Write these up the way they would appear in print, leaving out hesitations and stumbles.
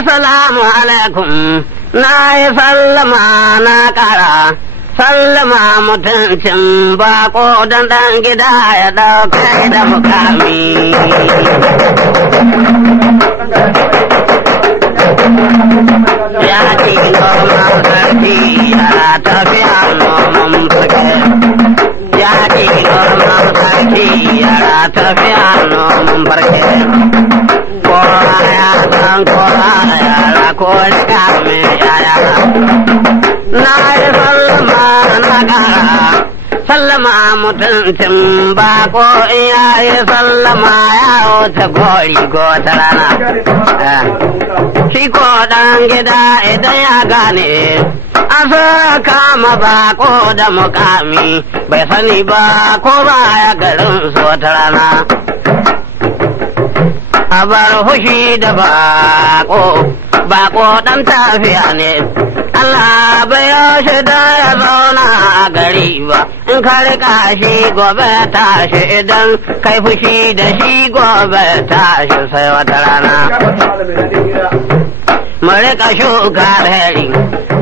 assalamu alaikum na yi sallama na ƙara sallama mutuncin bako don ɗan gida ya ɗauka da mukami. Ya ci noman sarki ya tafiya noman farke. Ya ci noman sarki ya tafiya noman farke. Kowa ya san kowa yara ko rika mai yaya. Na yi sallama na ƙara sallama mutuncin bako ya yi sallama ya wuce gori ko ta rana. Shi ko ɗan gida idan ya gane an kama bako da mukami bai sani ba ko ba ya garin su wata rana. A bar fushi da bako ɗan tafiya ne. Allah bai yaushe da ya zauna a gari ba, in ka rika shi gobe tashi idan kai fushi da shi gobe tashi sai wata rana. Mu rika shuka alheri,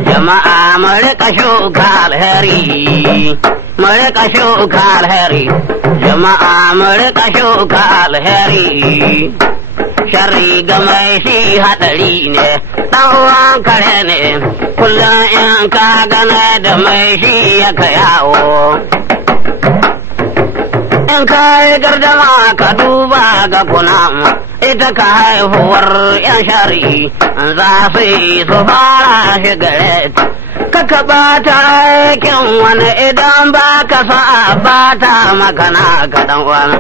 jama'a mu rika shuka alheri, mu rika shuka alheri, jama'a mu rika shuka alheri. Sharri ga mai shi hadari ne, ɗan uwan kare ne, kullum in ka gane da mai shi ya ka yawo. In ka yi gardama ka duba ga kunama, ita ka haihuwar ‘yan shari za su yi su fara shi gare ta. Kaka ɓata aikin wani idan ba ka sa'a bata makana ka ɗan wani.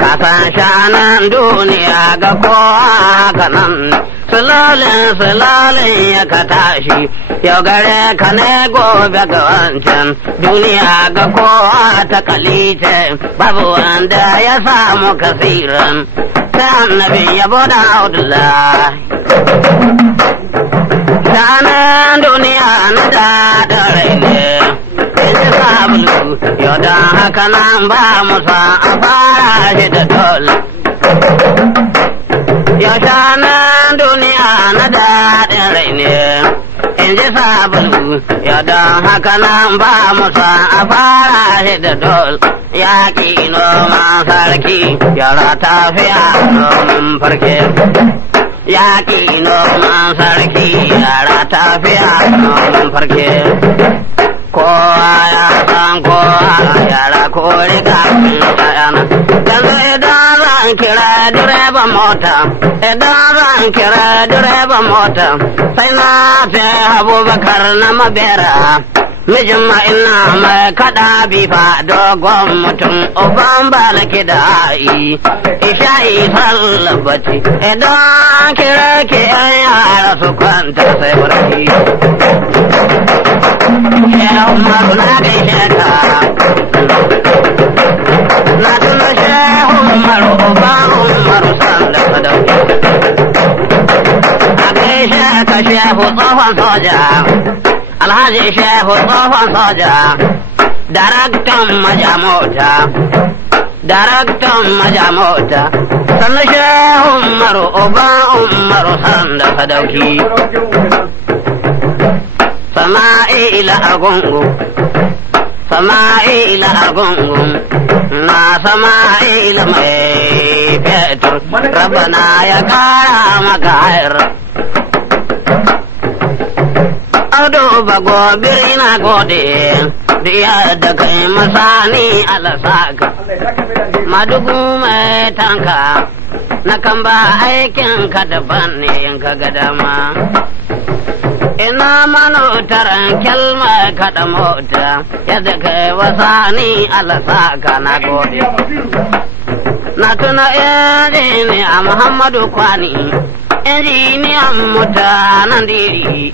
Kasan shanan duniya ga kowa haka nan, sulalin ya ka tashi, yau gare ka ne gobe ga wancan, duniya ga kowa ta kalice, babu wanda ya samu kasiran, sai annabin yabo da Abdullahi. Shanan duniya na daɗin rai ne. Sabulu yau don haka nan ba musa a fara shi da dole. Yau shanan duniya na daɗin rai ne, in ji sabulu yau don haka nan ba musa a fara shi da dole. Yaƙi noman sarki yara tafiya noman farke. Yaƙi noman sarki yara tafiya noman farke. Kowa ya san kowa yara ko riga yana. Yanzu idan zan kira direban mota, sai na ce Abubakar na mabera. Mijin ina mai kaɗa bifa dogon mutum uban balaki da ayi. Isha'i sallabaci idan kira ke yan yara su kwanta sai barci. Shehu Umaru na gaishe ka, na tuna Shehu Umaru uba Umaru sanda sadauki. A gaishe ka Shehu tsohon soja, Alhaji Shehu tsohon soja, daraktan majamota, sannan Shehu Umaru uba Umaru sanda sadauki. Sama'ila Argungu, na Sama'ila mai fetur, Rabbana ya kara maka hayar. Ado bago biri na gode, diya da kai masani alasaka. Madugu mai tanka, na kan ba aikin ka daban ne in ka ga dama. Ina manotaran kyalma kaɗa mota, yadda kai wasani alasaka na gode. Na tuna injiniya Muhammadu Kwani, injiniyan mutanen diri,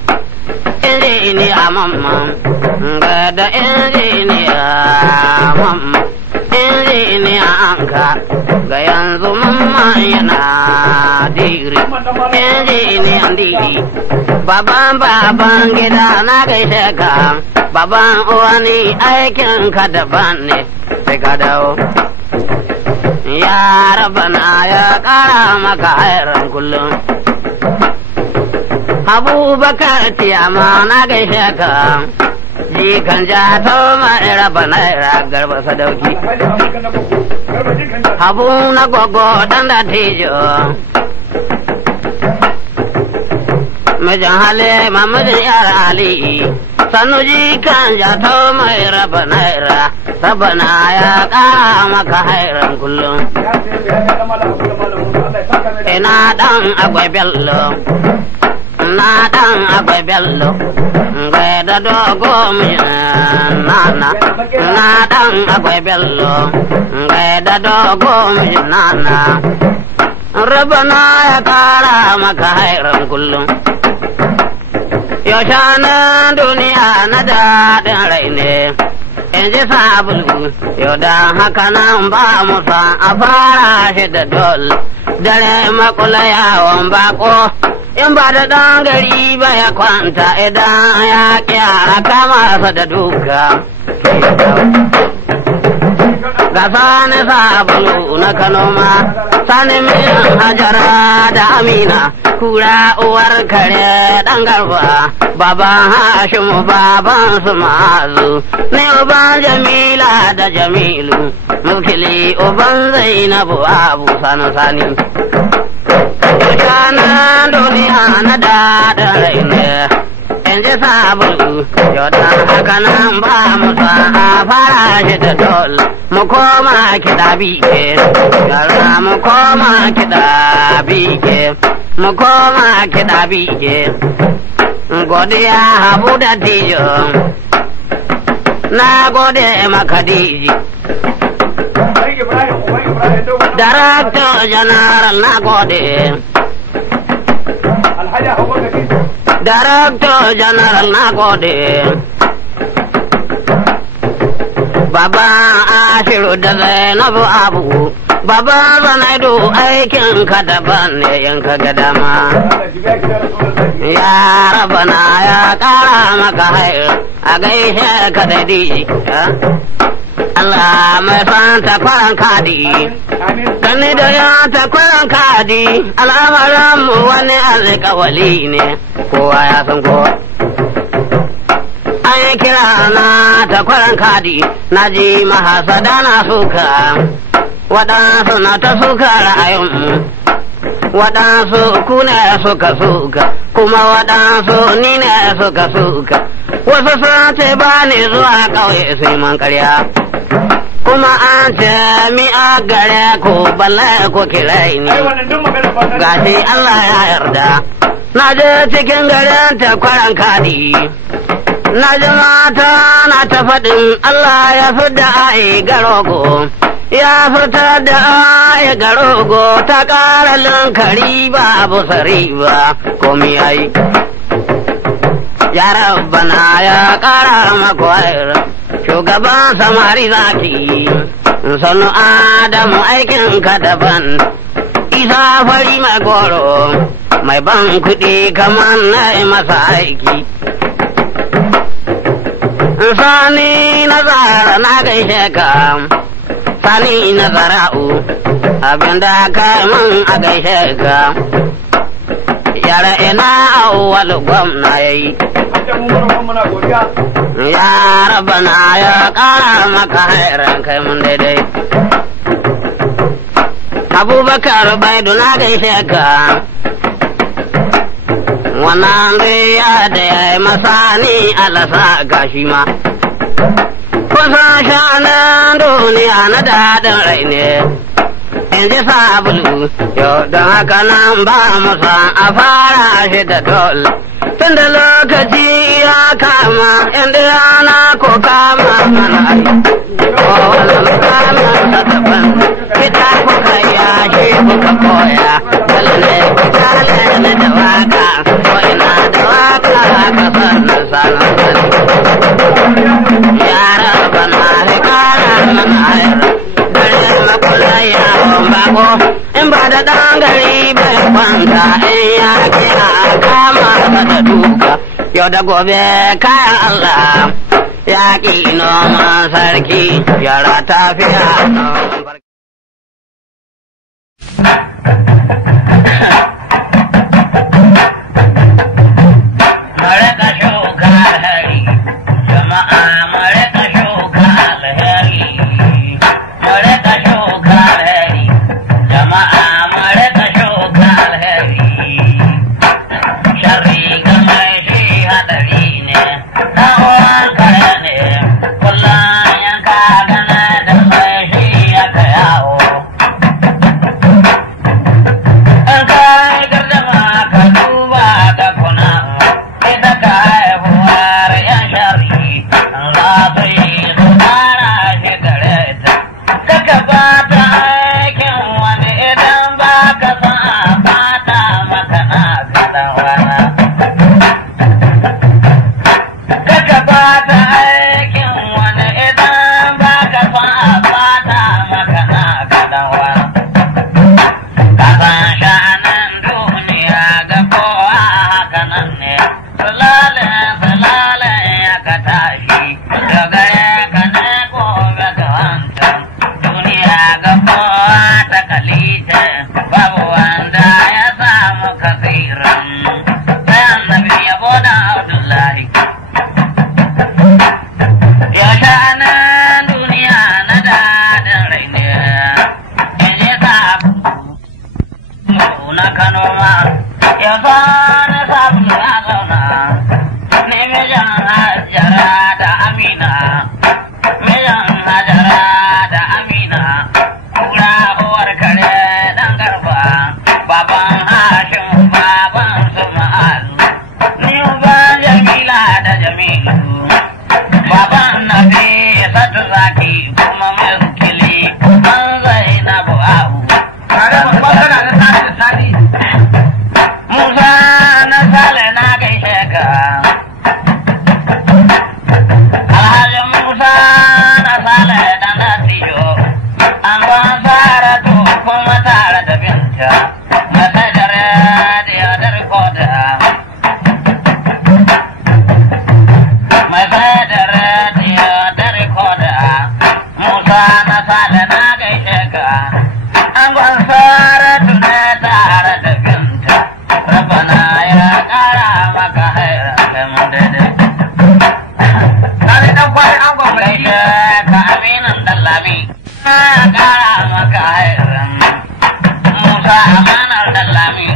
injiniya Mamman, gada injiniya Mamman, injiniya Anka, ga yanzu Mamman yana diri, injiniyan diri. Baban gida na gaishe ka, baban uwani aikin ka daban ne, sai ka dawo. Ya Rabbana ya ƙara maka hairan kullum. Abubakar Tiyama na gaishe ka, jikan jato mai raba naira garba sadauki. Habu na gogo dan da tijo, mijin Halima mijin yar Ali, sannu jikan jato mai raba naira, rabana ya ƙara maka hairan kullum. Ina dan agwai bello, na dan agwai bello, gai da dogo nana, na dan agwai bello, gai da dogo nana, rabana ya ƙara maka hairan kullum. Yaushanin duniya na daɗin rai ne, in ji sabulu, yau da haka nan ba musa a fara shi da dol, dare makula yawon bako, in ba da ɗan gari ba ya kwanta idan ya kyara kama sa da duka. Ga sani sabulu na kanoma, sani miyan hajara da amina, kura uwar kare ɗan garba, baban Hashimu baban su ma'azu, ne uban Jamila da Jamilu, mukili uban Zainabu Abu sani. Yaushanin duniya na daɗin rai ne, in ji sabulu, yau da haka nan ba musa a fara shi da dol, mu koma kiɗa bike, yara mu koma kiɗa bike, mu koma kiɗa bike. Godiya Habu da tijo, na gode maka diji. Director General na gode. Director General na gode. Baba Ashiru da Zainabu Abu, Baba Zanaidu aikin ka daban ne yanka ga dama. Ya rabana ya ƙara maka hair a gaishe ka da diji. Allah mai san takwaran kadi, sani da ya takwaran kadi, al'amarin mu wani alƙawali ne, kowa ya san kowa. An yi kira na takwaran kadi, na ji mahasada na suka, waɗansu na ta suka ra'ayinmu, waɗansu ku ne suka suka, kuma waɗansu ni ne suka suka, wasu sun ce ba ni zuwa ƙauye sai man ƙarya. Kuma an ce mi a gare ku balle ku kirai ni, gashi Allah ya yarda, na je cikin garin takwaran kadi, na ji mata na ta faɗin Allah ya fi da ai garogo, ya fitar da ai garogo ta ƙara linkari babu sari ba komi ai. Ya rabbana ya ƙara makwayar shugaban samari zaki, sannu Adamu aikin ka daban, Isa fari mai goro, mai ban kuɗi kamar na masa aiki. Sani na zara na gaishe ka, Sani na zara'u, abinda ka min a gaishe ka, yara ina awwal gwamna yayi. Ya rabana ya ƙara maka hairan kai mun daidai. Abubakar Baidu na gaishe ka, wannan ya da ya yi masani alasa gashi ma. Kusan shanan duniya na daɗin rai ne, in ji sabulu, yau don haka nan ba musa a fara shi da dol. Tunda lokaci ya kama, inda yana ko kama mana ai, kowane makamin sa daban, kita kuka yashi kuka koya, lalle kitale ne da waka, ko ina da waka haka sannan sanan. Ya rabana ya kara mana ayar, dare makula yawon bako, in ba da ɗan gari bai kwanta in ya kira kama da duka, yau da gobe kayan Allah, yaƙi noman sarki, yara tafiya noman barki. كثيرا يا النبي أبونا عبد الله يا شأن دنيا ندى دريني إني صعب نونا كنوما يا فان صعب نغونا نمجان هجرات أمينة مجان هجرات أمينة كورا هور كده دنگربا بابان هاشم بابان سمال نيوبان جميلة دا جميل بابان نبي ستزاكي كما ملكلي من زينب آو موسى نسال ناقي شكا الحاج موسى نسال دنداتيو أنوان سارتو كما تارت بنتا مسجر ديادر كودا مسجر ديادر كودا موسى نسال ناقي شكا أنوان سارتو نتارت بنتا ربنا يا كرامك خير كمدد ليس كأمين دلامي كرامك خير موسى أمان دلامي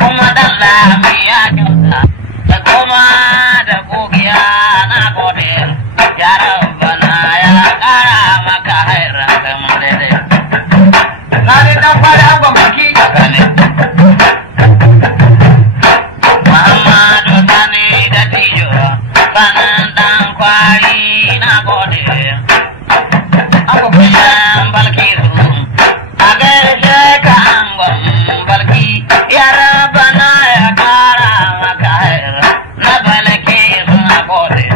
كما دلامي يا جوتا كما دبوكيا ناقودين يا ربنا يا كرامك خير كمدد Muhammadu Sani Datijo Sanandang Kwari Nagode Yang Balkisu Agar Syekha Anggom Balki Ya Rabbana Ya Karamaka Khair Nabalkisu Nagode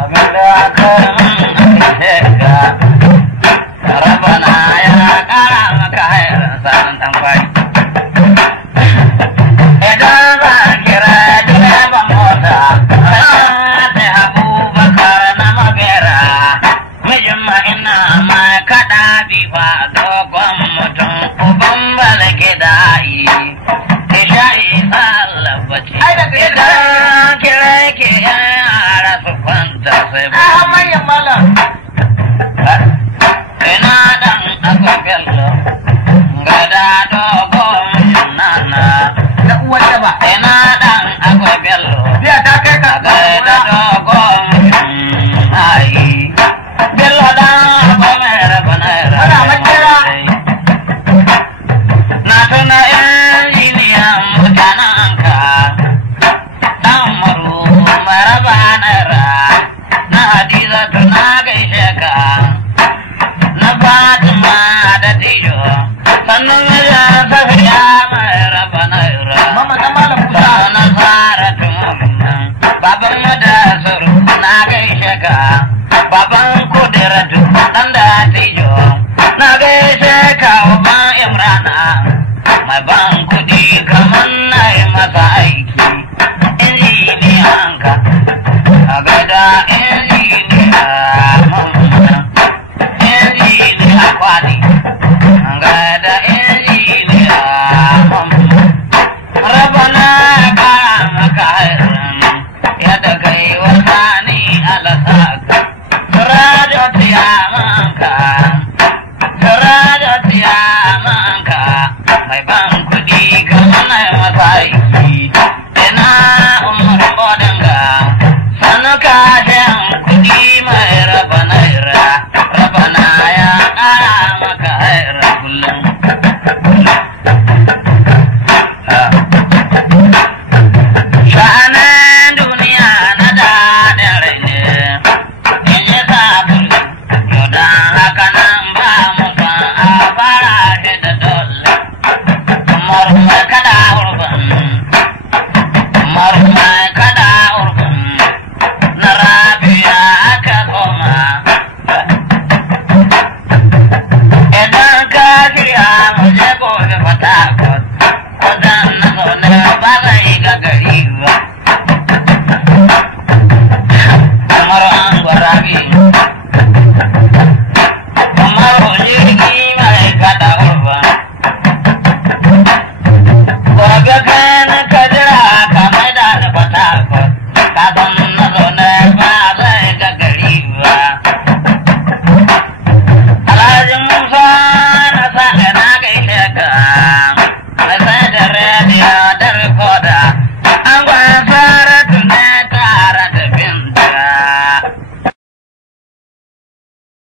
Abinda Karam Syekha Ya Rabbana Ya Karamaka Khair Sanandang Kwari Babang Kudiratu Tanda Tijo Nage Sheka Oba Imrana Mabang Kudi Kamanai Masai